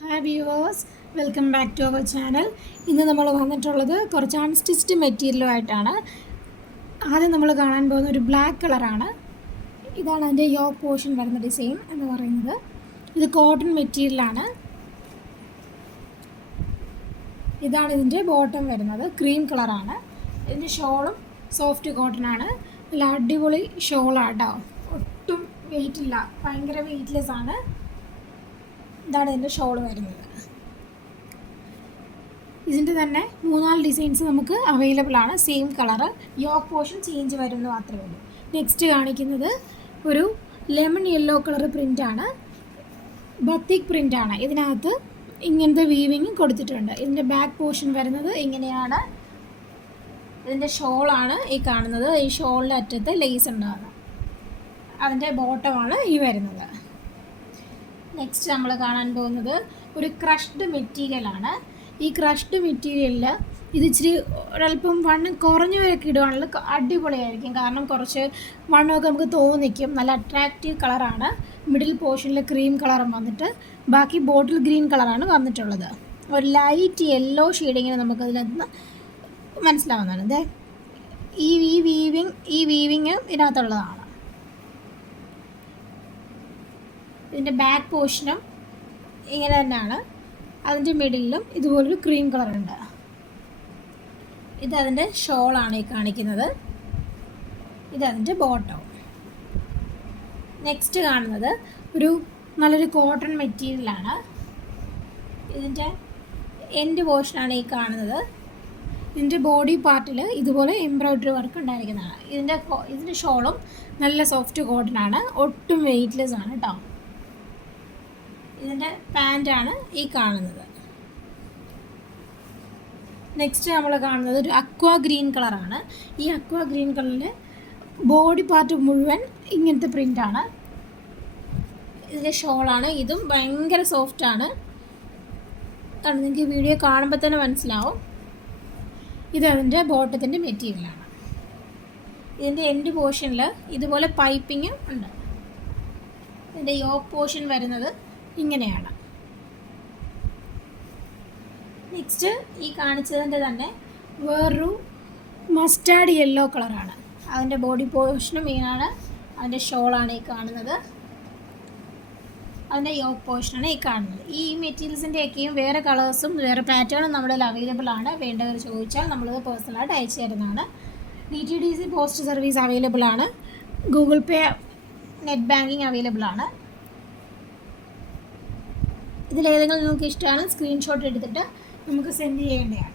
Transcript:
Hi viewers, welcome back to our channel. ഇന്ന് നമ്മൾ വന്നിട്ടുള്ളത് കുറച്ച് അൺസ്റ്റിച്ച്ഡ് മെറ്റീരിയലുമായിട്ടാണ്. ആദ്യം നമ്മൾ കാണാൻ പോകുന്ന ഒരു ബ്ലാക്ക് കളറാണ്. ഇതാണ് അതിൻ്റെ യോക്ക് പോർഷൻ വരുന്ന ഡിസൈൻ എന്ന് പറയുന്നത്. ഇത് കോട്ടൺ മെറ്റീരിയലാണ്. ഇതാണ് ഇതിൻ്റെ ബോട്ടം വരുന്നത്, ക്രീം കളറാണ്. ഇതിൻ്റെ ഷോളും സോഫ്റ്റ് കോട്ടൺ ആണ്. നല്ല അടിപൊളി ഷോളാട്ടോ, ഒട്ടും വെയിറ്റ് ഇല്ല, ഭയങ്കര വെയിറ്റ്ലെസ് ആണ്. ഇതാണ് ഇതിൻ്റെ ഷോൾ വരുന്നത്. ഇതിൻ്റെ തന്നെ 3-4 ഡിസൈൻസ് നമുക്ക് അവൈലബിൾ ആണ്. Same colour, yoke portion change വരുമെന്ന് മാത്രമേ ഉള്ളൂ. നെക്സ്റ്റ് കാണിക്കുന്നത് ഒരു ലെമൺ യെല്ലോ കളർ പ്രിൻ്റാണ്, ബത്തിക് പ്രിൻ്റാണ്. ഇതിനകത്ത് ഇങ്ങനത്തെ വീവിങ് കൊടുത്തിട്ടുണ്ട്. ഇതിൻ്റെ ബാക്ക് പോർഷൻ വരുന്നത് ഇങ്ങനെയാണ്. ഇതിൻ്റെ ഷോളാണ് ഈ കാണുന്നത്. ഈ ഷോളിൻ്റെ അറ്റത്ത് ലേസ് ഉണ്ടാകുന്നത്. അതിൻ്റെ ബോട്ടമാണ് ഈ വരുന്നത്. നെക്സ്റ്റ് നമ്മൾ കാണാൻ പോകുന്നത് ഒരു ക്രഷ്ഡ് മെറ്റീരിയലാണ്. ഈ ക്രഷ്ഡ് മെറ്റീരിയലിൽ ഇത് ഇച്ചിരി ഒരല്പം വണ്ണം കുറഞ്ഞവരൊക്കെ ഇടുവാണെങ്കിൽ അടിപൊളിയായിരിക്കും. കാരണം കുറച്ച് വണ്ണമൊക്കെ നമുക്ക് തോന്നിക്കും. നല്ല അട്രാക്റ്റീവ് കളറാണ്. മിഡിൽ പോർഷനിൽ ക്രീം കളറും വന്നിട്ട് ബാക്കി ബോട്ടിൽ ഗ്രീൻ കളറാണ് വന്നിട്ടുള്ളത്. ഒരു ലൈറ്റ് യെല്ലോ ഷെയ്ഡിങ്ങിന് നമുക്കതിനകത്ത് മനസ്സിലാവുന്നതാണ്. ഇത് ഈ വീവിങ് ഇതിനകത്തുള്ളതാണ്. ഇതിൻ്റെ ബാക്ക് പോർഷനും ഇങ്ങനെ തന്നെയാണ്. അതിൻ്റെ മിഡിലും ഇതുപോലൊരു ക്രീം കളറുണ്ട്. ഇതതിൻ്റെ ഷോളാണ് ഈ കാണിക്കുന്നത്. ഇതതിൻ്റെ ബോട്ടം. നെക്സ്റ്റ് കാണുന്നത് ഒരു നല്ലൊരു കോട്ടൺ മെറ്റീരിയലാണ്. ഇതിൻ്റെ എൻഡ് പോർഷനാണ് ഈ കാണുന്നത്. ഇതിൻ്റെ ബോഡി പാർട്ടിൽ ഇതുപോലെ എംബ്രോയ്ഡറി വർക്ക് ഉണ്ടായിരിക്കുന്നതാണ്. ഇതിൻ്റെ ഷോളും നല്ല സോഫ്റ്റ് കോട്ടൺ ആണ്, ഒട്ടും വെയ്റ്റ്ലെസ് ആണ് കേട്ടോ. ഇതിൻ്റെ പാൻറ്റാണ് ഈ കാണുന്നത്. നെക്സ്റ്റ് നമ്മൾ കാണുന്നത് ഒരു അക്വാ ഗ്രീൻ കളറാണ്. ഈ അക്വാ ഗ്രീൻ കളറിൽ ബോഡി പാർട്ട് മുഴുവൻ ഇങ്ങനത്തെ പ്രിൻ്റാണ്. ഇതിൻ്റെ ഷോളാണ്. ഇതും ഭയങ്കര സോഫ്റ്റാണ്. കാരണം നിങ്ങൾക്ക് വീഡിയോ കാണുമ്പോൾ തന്നെ മനസ്സിലാവും. ഇതതിൻ്റെ ബോട്ടത്തിൻ്റെ മെറ്റീരിയലാണ്. ഇതിൻ്റെ എൻഡ് പോർഷനിൽ ഇതുപോലെ പൈപ്പിങ്ങും ഉണ്ട്. ഇതിൻ്റെ യോക്ക് പോർഷൻ വരുന്നത് ഇങ്ങനെയാണ്. നെക്സ്റ്റ് ഈ കാണിച്ചതിൻ്റെ തന്നെ വേറൊരു മസ്റ്റാർഡ് യെല്ലോ കളറാണ്. അതിൻ്റെ ബോഡി പോർഷനും ഇങ്ങനെയാണ്. അതിൻ്റെ ഷോളാണ് ഈ കാണുന്നത്. അതിൻ്റെ യോക്ക് പോർഷനാണ് ഈ കാണുന്നത്. ഈ മെറ്റീരിയൽസിൻ്റെയൊക്കെയും വേറെ കളേഴ്സും വേറെ പാറ്റേണും നമ്മുടെ അവൈലബിൾ ആണ്. വേണ്ടവർ ചോദിച്ചാൽ നമ്മളത് പേഴ്സണലായിട്ട് അയച്ചു തരുന്നതാണ്. DTDC പോസ്റ്റ് സർവീസ് അവൈലബിൾ ആണ്. ഗൂഗിൾ പേ, നെറ്റ് ബാങ്കിങ് അവൈലബിൾ ആണ്. ഇതിലേതെങ്കിലും നിങ്ങൾക്ക് ഇഷ്ടമാണ് സ്ക്രീൻഷോട്ട് എടുത്തിട്ട് നമുക്ക് സെൻഡ് ചെയ്യേണ്ടതാണ്.